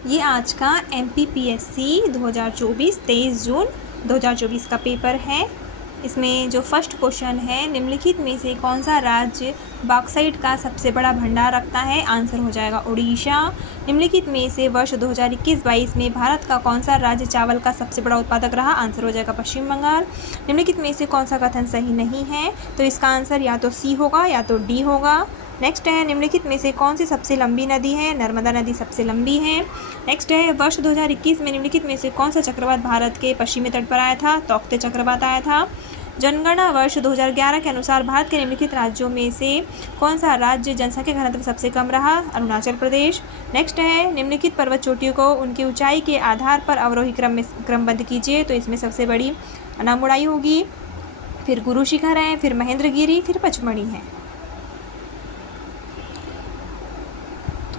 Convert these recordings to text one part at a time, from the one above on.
ये आज का MPPSC 2024 23 जून 2024 का पेपर है। इसमें जो फर्स्ट क्वेश्चन है, निम्नलिखित में से कौन सा राज्य बॉक्साइट का सबसे बड़ा भंडार रखता है? आंसर हो जाएगा उड़ीसा। निम्नलिखित में से वर्ष 2021-22 में भारत का कौन सा राज्य चावल का सबसे बड़ा उत्पादक रहा? आंसर हो जाएगा पश्चिम बंगाल। निम्नलिखित में से कौन सा कथन सही नहीं है? तो इसका आंसर या तो सी होगा या तो डी होगा। नेक्स्ट है, निम्नलिखित में से कौन सी सबसे लंबी नदी है? नर्मदा नदी सबसे लंबी है। नेक्स्ट है, वर्ष 2021 में निम्नलिखित में से कौन सा चक्रवात भारत के पश्चिमी तट पर आया था? तौकते चक्रवात आया था। जनगणना वर्ष 2011 के अनुसार भारत के निम्नलिखित राज्यों में से कौन सा राज्य जनसंख्या घनत्व सबसे कम रहा? अरुणाचल प्रदेश। नेक्स्ट है, निम्नलिखित पर्वत चोटियों को उनकी ऊंचाई के आधार पर अवरोही क्रम में क्रमबद्ध कीजिए। तो इसमें सबसे बड़ी अनामुड़ाई होगी, फिर गुरु शिखर है, फिर महेंद्रगिरी, फिर पचमढ़ी है।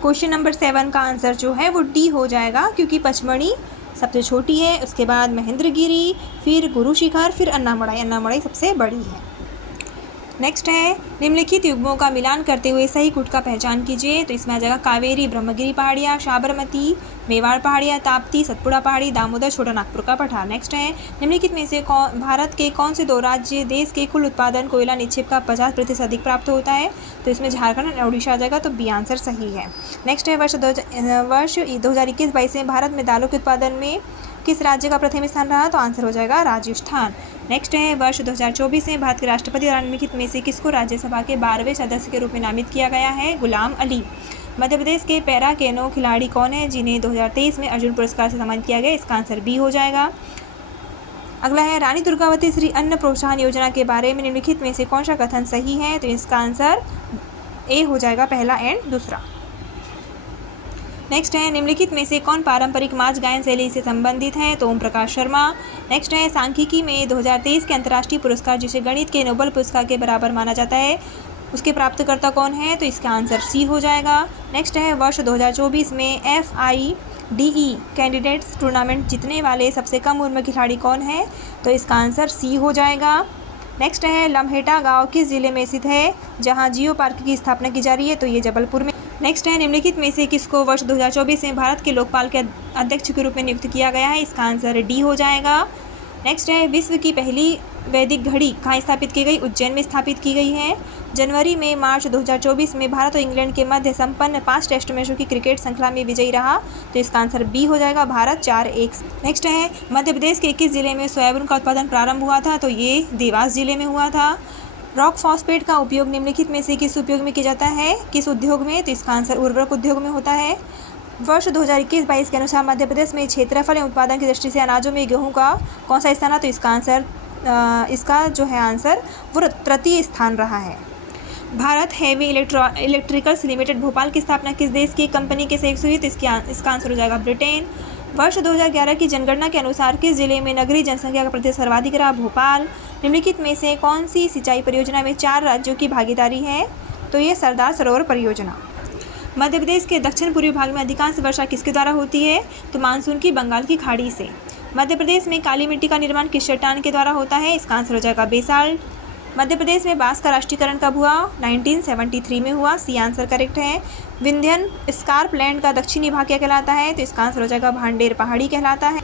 क्वेश्चन नंबर 7 का आंसर जो है वो डी हो जाएगा, क्योंकि पचमढ़ी सबसे छोटी है, उसके बाद महेंद्रगिरी, फिर गुरु शिखर, फिर अन्नामड़ाई सबसे बड़ी है। नेक्स्ट है, निम्नलिखित युग्मों का मिलान करते हुए सही कूट का पहचान कीजिए। तो इसमें आ जाएगा कावेरी ब्रह्मगिरी पहाड़ियाँ, साबरमती, मेवाड़ पहाड़ियाँ, ताप्ती, सतपुड़ा पहाड़ी, दामोदर, छोटा नागपुर का पठार। नेक्स्ट है, निम्नलिखित में से भारत के कौन से दो राज्य देश के कुल उत्पादन कोयला निक्षेप का 50% अधिक प्राप्त होता है? तो इसमें झारखंड और उड़ीसा आ जाएगा, तो बी आंसर सही है। नेक्स्ट है, वर्ष 2021-22 में भारत में दालों के उत्पादन में किस राज्य का प्रथम स्थान रहा? तो आंसर हो जाएगा राजस्थान। नेक्स्ट है, वर्ष 2024 में भारत के राष्ट्रपति और निम्नलिखित में से किसको राज्यसभा के 12वें सदस्य के रूप में नामित किया गया है? गुलाम अली। मध्य प्रदेश के पैरा कैनो खिलाड़ी कौन है जिन्हें 2023 में अर्जुन पुरस्कार से सम्मानित किया गया? इसका आंसर बी हो जाएगा। अगला है, रानी दुर्गावती श्री अन्न प्रोत्साहन योजना के बारे में निम्नलिखित में से कौन सा कथन सही है? तो इसका आंसर ए हो जाएगा, पहला एंड दूसरा। नेक्स्ट है, निम्नलिखित में से कौन पारंपरिक माच गायन शैली से संबंधित है? तो ओम प्रकाश शर्मा। नेक्स्ट है, सांख्यिकी में 2023 के अंतर्राष्ट्रीय पुरस्कार जिसे गणित के नोबेल पुरस्कार के बराबर माना जाता है, उसके प्राप्तकर्ता कौन है? तो इसका आंसर सी हो जाएगा। नेक्स्ट है, वर्ष 2024 में FIDE कैंडिडेट्स टूर्नामेंट जीतने वाले सबसे कम उम्र खिलाड़ी कौन है? तो इसका आंसर सी हो जाएगा। नेक्स्ट है, लम्हेटा गाँव किस जिले में स्थित है जहाँ जियो पार्क की स्थापना की जा रही है? तो ये जबलपुर में। नेक्स्ट है, निम्नलिखित में से किसको वर्ष 2024 में भारत के लोकपाल के अध्यक्ष के रूप में नियुक्त किया गया है? इसका आंसर डी हो जाएगा। नेक्स्ट है, विश्व की पहली वैदिक घड़ी कहाँ स्थापित की गई? उज्जैन में स्थापित की गई है। जनवरी में मार्च 2024 में भारत और इंग्लैंड के मध्य संपन्न 5 टेस्ट मैचों की क्रिकेट श्रृंखला में विजयी रहा? तो इसका आंसर बी हो जाएगा, भारत 4-1। नेक्स्ट है, मध्य प्रदेश के किस जिले में सोयाबीन का उत्पादन प्रारंभ हुआ था? तो ये देवास जिले में हुआ था। रॉक फॉस्फेट का उपयोग निम्नलिखित में से किस उपयोग में किया जाता है? किस उद्योग में? तो इसका आंसर उर्वरक उद्योग में होता है। वर्ष 2021-22 के अनुसार मध्य प्रदेश में क्षेत्रफल एवं उत्पादन की दृष्टि से अनाजों में गेहूं का कौन सा स्थान है? तो इसका आंसर इसका जो है आंसर वो तृतीय स्थान रहा है। Bharat heavy electricals limited Bhopal की स्थापना किस देश की कंपनी के सहयोग से हुई? तो इसका आंसर हो जाएगा ब्रिटेन। वर्ष 2011 की जनगणना के अनुसार किस जिले में नगरीय जनसंख्या का प्रतिशत सर्वाधिक रहा? भोपाल। निम्नलिखित में से कौन सी सिंचाई परियोजना में 4 राज्यों की भागीदारी है? तो ये सरदार सरोवर परियोजना। मध्य प्रदेश के दक्षिण पूर्वी भाग में अधिकांश वर्षा किसके द्वारा होती है? तो मानसून की बंगाल की खाड़ी से। मध्य प्रदेश में काली मिट्टी का निर्माण किस चट्टान के द्वारा होता है? इसका आंसर हो जाएगा बेसाल्ट। मध्य प्रदेश में बांस का राष्ट्रीयकरण कब हुआ? 1973 में हुआ, सी आंसर करेक्ट है। विंध्यन स्कार्पलैंड का दक्षिणी भाग क्या कहलाता है? तो इसका आंसर हो जाएगा भांडेर पहाड़ी कहलाता है।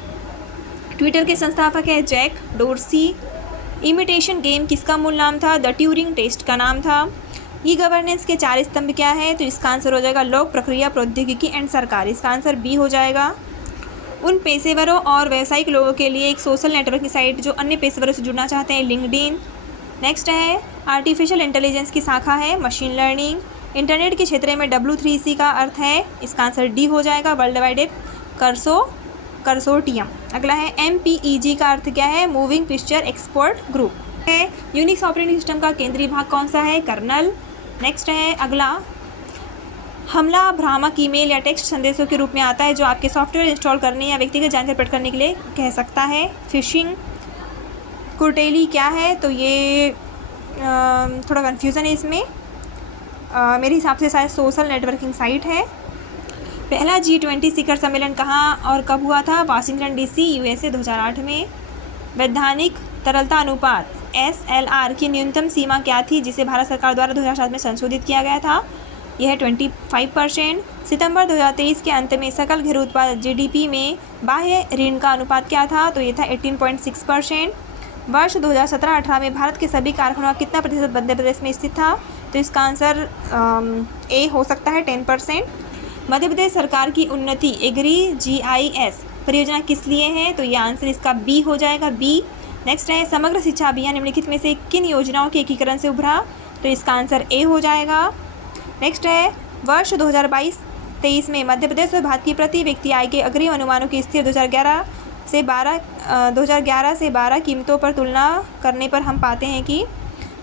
ट्विटर के संस्थापक है जैक डोर्सी। इमिटेशन गेम किसका मूल नाम था? द ट्यूरिंग टेस्ट का नाम था। ई गवर्नेंस के 4 स्तंभ क्या है? तो इसका आंसर हो जाएगा लोक, प्रक्रिया, प्रौद्योगिकी एंड सरकार। इसका आंसर बी हो जाएगा। उन पेशेवरों और व्यावसायिक लोगों के लिए एक सोशल नेटवर्किंग साइट जो अन्य पेशेवरों से जुड़ना चाहते हैं, लिंक्डइन। नेक्स्ट है, आर्टिफिशियल इंटेलिजेंस की शाखा है मशीन लर्निंग। इंटरनेट के क्षेत्र में W3C का अर्थ है? इसका आंसर डी हो जाएगा, वर्ल्ड वाइड कंसोर्टियम। अगला है, MPEG का अर्थ क्या है? मूविंग पिक्चर एक्सपोर्ट ग्रुप है। यूनिक्स ऑपरेटिंग सिस्टम का केंद्रीय भाग कौन सा है? कर्नल। नेक्स्ट है, अगला, हमला भ्रामक ईमेल या टेक्स्ट संदेशों के रूप में आता है जो आपके सॉफ्टवेयर इंस्टॉल करने या व्यक्तिगत जानकारी प्रकट करने के लिए कह सकता है। फिशिंग। कुर्टेली क्या है? तो ये थोड़ा कन्फ्यूज़न है इसमें, मेरे हिसाब से शायद सोशल नेटवर्किंग साइट है। पहला G20 शिखर सम्मेलन कहाँ और कब हुआ था? वाशिंगटन DC, USA 2008 में। वैधानिक तरलता अनुपात SLR की न्यूनतम सीमा क्या थी जिसे भारत सरकार द्वारा 2007 में संशोधित किया गया था? यह है 25%। सितंबर 2023 के अंत में सकल घरेलू उत्पाद GDP में बाह्य ऋण का अनुपात क्या था, तो ये था 18.6%। वर्ष 2017-18 में भारत के सभी कारखानों का कितना प्रतिशत मध्य प्रदेश में स्थित था, तो इसका आंसर ए हो सकता है 10%। मध्य प्रदेश सरकार की उन्नति एग्री GIS परियोजना किस लिए है, तो यह आंसर इसका बी हो जाएगा, बी। नेक्स्ट है समग्र शिक्षा अभियान निम्नलिखित में से किन योजनाओं के एकीकरण से उभरा, तो इसका आंसर ए हो जाएगा। नेक्स्ट है वर्ष 2022-23 में मध्य प्रदेश और भारत की प्रति व्यक्ति आय के अग्रिम अनुमानों की स्थिर 2011 से 12 कीमतों पर तुलना करने पर हम पाते हैं कि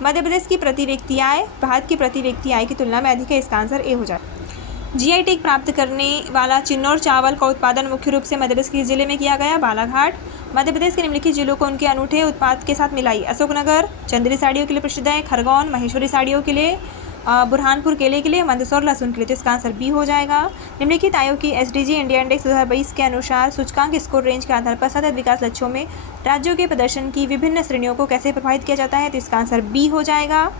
मध्य प्रदेश की प्रति व्यक्ति आय भारत की प्रति व्यक्ति आय की तुलना में अधिक है, इसका आंसर ए हो जाएगा। GI टैग प्राप्त करने वाला चिन्नौर चावल का उत्पादन मुख्य रूप से मध्य प्रदेश के जिले में किया गया, बालाघाट। मध्य प्रदेश के निम्नलिखित जिलों को उनके अनूठे उत्पाद के साथ मिलाई, अशोकनगर चंदेरी साड़ियों के लिए प्रसिद्ध है, खरगोन महेश्वरी साड़ियों के लिए, बुरहानपुर केले के लिए, मंदसौर लहसुन के लिए, तो इसका आंसर बी हो जाएगा। निम्नलिखित आयोग की SDG इंडिया इंडेक्स 2022 के अनुसार सूचकांक स्कोर रेंज के आधार पर सतत विकास लक्ष्यों में राज्यों के प्रदर्शन की विभिन्न श्रेणियों को कैसे प्रभावित किया जाता है, तो इसका आंसर बी हो जाएगा।